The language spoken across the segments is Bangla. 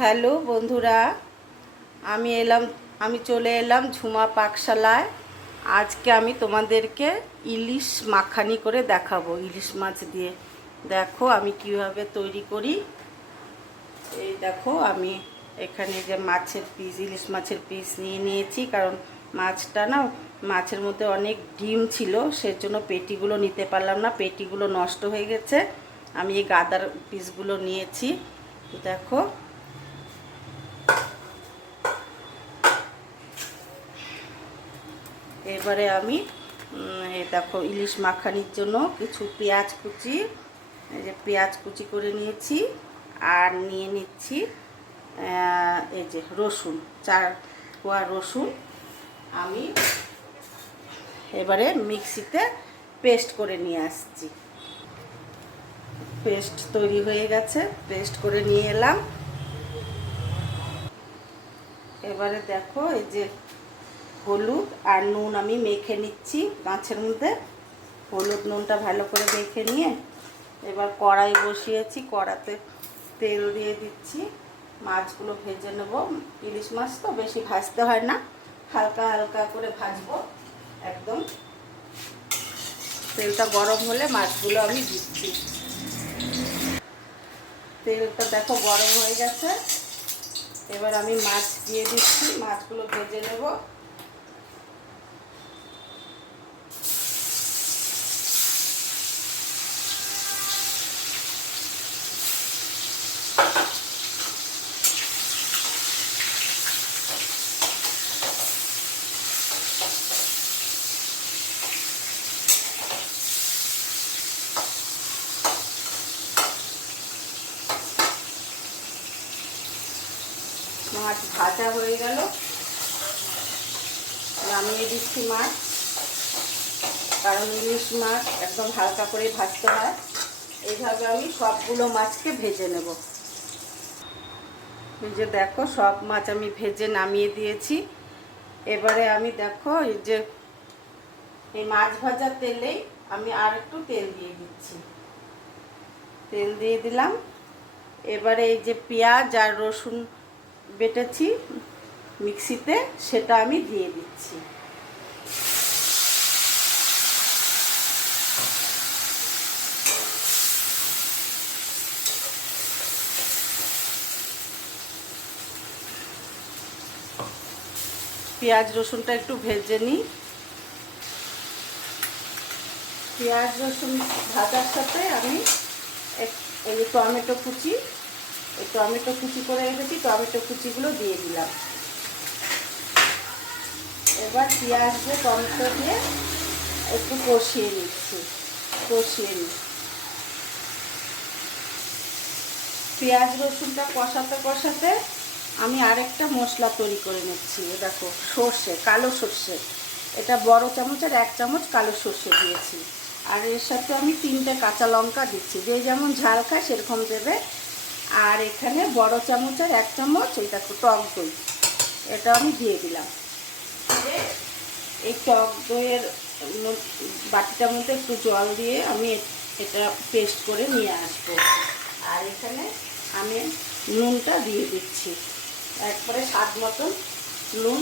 হ্যালো বন্ধুরা, আমি এলাম, আমি চলে এলাম ঝুমা পাকশালায়। আজকে আমি তোমাদেরকে ইলিশ মাখানি করে দেখাবো, ইলিশ মাছ দিয়ে। দেখো আমি কীভাবে তৈরি করি। এই দেখো আমি এখানে যে মাছের পিস ইলিশ মাছের পিস নিয়ে নিয়েছি, কারণ মাছটা না, মাছের মধ্যে অনেক ডিম ছিল, সেজন্য পেটিগুলো নিতে পারলাম না, পেটিগুলো নষ্ট হয়ে গেছে। আমি এই গাদার পিসগুলো নিয়েছি। দেখো এবারে আমি দেখো ইলিশ মাখানির জন্য কিছু পেঁয়াজ কুচি, এই যে পেঁয়াজ কুচি করে নিয়েছি আর নিয়ে নিচ্ছি এই যে রসুন, চার কোয়া রসুন আমি এবারে মিক্সিতে পেস্ট করে নিয়ে আসছি। পেস্ট তৈরি হয়ে গেছে, পেস্ট করে নিয়ে এলাম। এবারে দেখো এই যে হলুদ আর নুন আমি মেখে নিচ্ছি মাছের মধ্যে। হলুদ নুনটা ভালো করে মেখে নিয়ে এবার কড়াই বসিয়েছি, কড়াতে তেল দিয়ে দিচ্ছি। মাছগুলো ভেজে নেব। ইলিশ মাছ তো বেশি ভাজতে হয় না, হালকা হালকা করে ভাজবো একদম। তেলটা গরম হলে মাছগুলো আমি দিচ্ছি। তেলটা দেখো গরম হয়ে গেছে। এবার আমি মাছ দিয়ে দিচ্ছি, মাছগুলো ভেজে নেব। মাছ ভাজা হয়ে গেল। নামিয়ে দিচ্ছি মাছ। কারণ ইলিশ মাছ একদম হালকা করে ভাজতে হয়। এইভাবে আমি সবগুলো মাছকে ভেজে নেব। এই যে দেখো, সব মাছ আমি ভেজে নামিয়ে দিয়েছি। এবারে আমি দেখো, এই যে এই মাছ ভাজার তেলেই আমি আর একটু তেল দিয়ে দিচ্ছি। তেল দিয়ে দিলাম। এবারে এই যে পেঁয়াজ আর রসুন বেটেছি মিক্সিতে, সেটা আমি দিয়ে দিচ্ছি। পেঁয়াজ রসুনটা একটু ভেজে নিই। পেঁয়াজ রসুন ভাজার সাথে আমি এই টমেটো কুচি এই টমেটো কুচি করে রেখেছি, টমেটো কুচিগুলো দিয়ে দিলাম। এবার পেঁয়াজ দিয়ে, টমেটো দিয়ে একটু কষিয়ে নিচ্ছি, কষিয়ে নিই পেঁয়াজ রসুনটা কষাতে কষাতে আমি আরেকটা মশলা তৈরি করে নিচ্ছি দেখো, সর্ষে, কালো সর্ষে। এটা বড় চামচের এক চামচ কালো সর্ষে দিয়েছি। আর এর সাথে আমি তিনটে কাঁচা লঙ্কা দিচ্ছি, যে যেমন ঝাল খায় সেরকম দেবে আর এখানে বড় চামচের এক চামচ দেখো টক দই। এটা আমি দিয়ে দিলাম। এই টক দইয়ের বাটিটার মধ্যে একটু জল দিয়ে আমি এটা পেস্ট করে নিয়ে আসব। আর এখানে আমি নুনটা দিয়ে দিচ্ছি। একবারে স্বাদ মতন নুন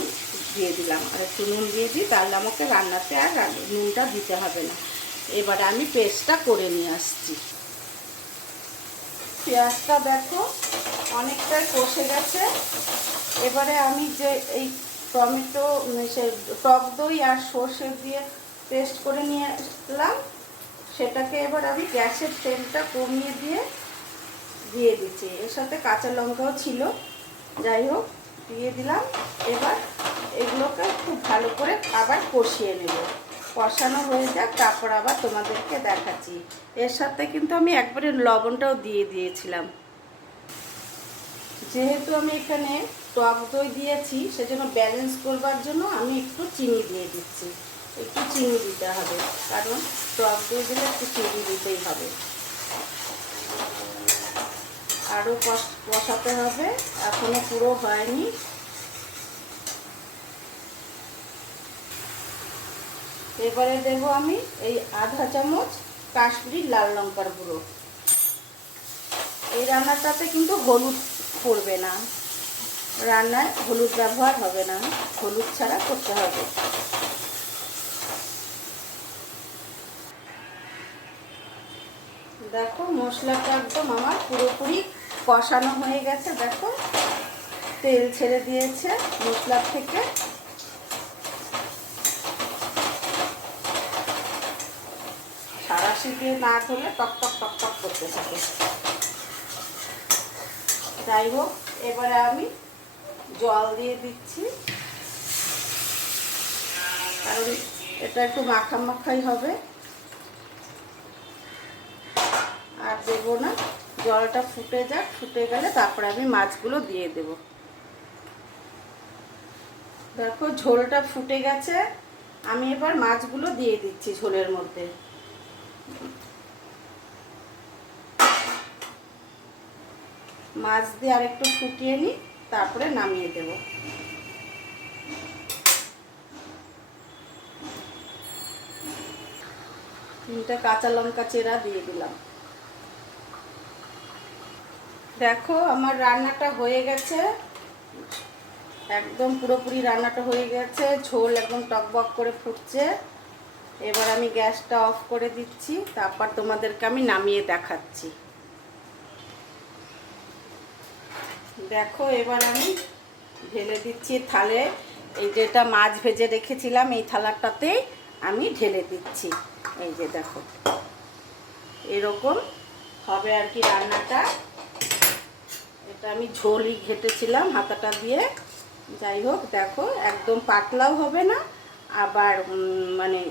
দিয়ে দিলাম। আর একটু নুন দিয়ে দিই, তাহলে আমাকে রান্নাতে আর নুনটা দিতে হবে না। এবারে আমি পেস্টটা করে নিয়ে আসছি। পেঁয়াজটা দেখো, অনেকটাই কষে গেছে। এবারে আমি যে এই টমেটো সে টক দই আর সর্ষে দিয়ে পেস্ট করে নিয়ে আসলাম সেটাকে এবার আমি গ্যাসের তেলটা কমিয়ে দিয়ে দিয়ে দিচ্ছি। এর সাথে কাঁচা লঙ্কাও ছিল। যাই হোক, দিয়ে দিলাম। এবার এগুলোকে খুব ভালো করে আবার কষিয়ে নেব। কষানো হয়ে যাক, তারপর আবার তোমাদেরকে দেখাচ্ছি। এর সাথে কিন্তু আমি একবারে লবণটাও দিয়ে দিয়েছিলাম। যেহেতু আমি এখানে টক দই দিয়েছি, সেজন্য ব্যালেন্স করবার জন্য আমি একটু চিনি দিয়ে দিচ্ছি। একটু চিনি দিতে হবে, কারণ টক দই দিলে একটু চিনি দিতেই হবে। আরও কষাতে হবে এখনও পুরো হয়নি। এবারে দেবো আমি এই আধা চামচ কাশ্মীরি লাল লঙ্কার গুঁড়ো। এই রান্নাটাতে কিন্তু হলুদ পড়বে না। রান্নায় হলুদ ব্যবহার হবে না। হলুদ ছাড়া করতে হবে। দেখো মশলাটা একদম আমার পুরোপুরি কষানো হয়ে গেছে। দেখো তেল ছেড়ে দিয়েছে মশলার থেকে। দিয়ে না ধরলে টক টক টক টক করতে থাকে। যাই হোক, এবারে আমি জল দিয়ে দিচ্ছি। কারণ এটা একটু মাখা মাখাই হবে। আর দেবো না, জলটা ফুটে যাক, ফুটে গেলে তারপরে আমি মাছগুলো দিয়ে দেব। দেখো, ঝোলটা ফুটে গেছে। আমি এবার মাছগুলো দিয়ে দিচ্ছি ঝোলের মধ্যে। মাছ দিয়ে আরেকটু ফুটিয়ে নিই, তারপরে নামিয়ে দেব। তিনটা কাঁচা লঙ্কা চেরা দিয়ে দিলাম। দেখো, আমার রান্নাটা হয়ে গেছে। একদম পুরোপুরি রান্নাটা হয়ে গেছে। ঝোল একদম টকবক করে ফুটছে। এবার আমি গ্যাসটা অফ করে দিচ্ছি, তারপর তোমাদেরকে আমি নামিয়ে দেখাচ্ছি। দেখো, এবার আমি ঢেলে দিচ্ছি থালে। এই যেটা মাছ ভেজে রেখেছিলাম, এই থালাটাতেই আমি ঢেলে দিচ্ছি। এই যে দেখো, এরকম হবে আর কি রান্নাটা। এটা আমি ঝোলই ঘেটেছিলাম হাতাটা দিয়ে। যাই হোক, দেখো, একদম পাতলাও হবে না, আবার মানে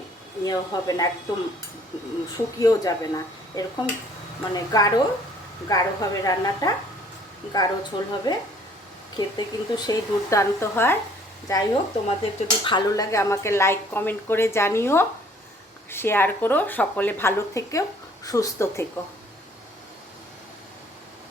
ইয়েও হবে না, একদম শুকিয়েও যাবে না। এরকম মানে গাঢ় গাঢ় হবে রান্নাটা, গাঢ় ঝোল হবে। খেতে কিন্তু সেই দুর্দান্ত হয়। যাই হোক, তোমাদের যদি ভালো লাগে আমাকে লাইক কমেন্ট করে জানিও শেয়ার করো। সকলে ভালো থেকেও সুস্থ থেকো।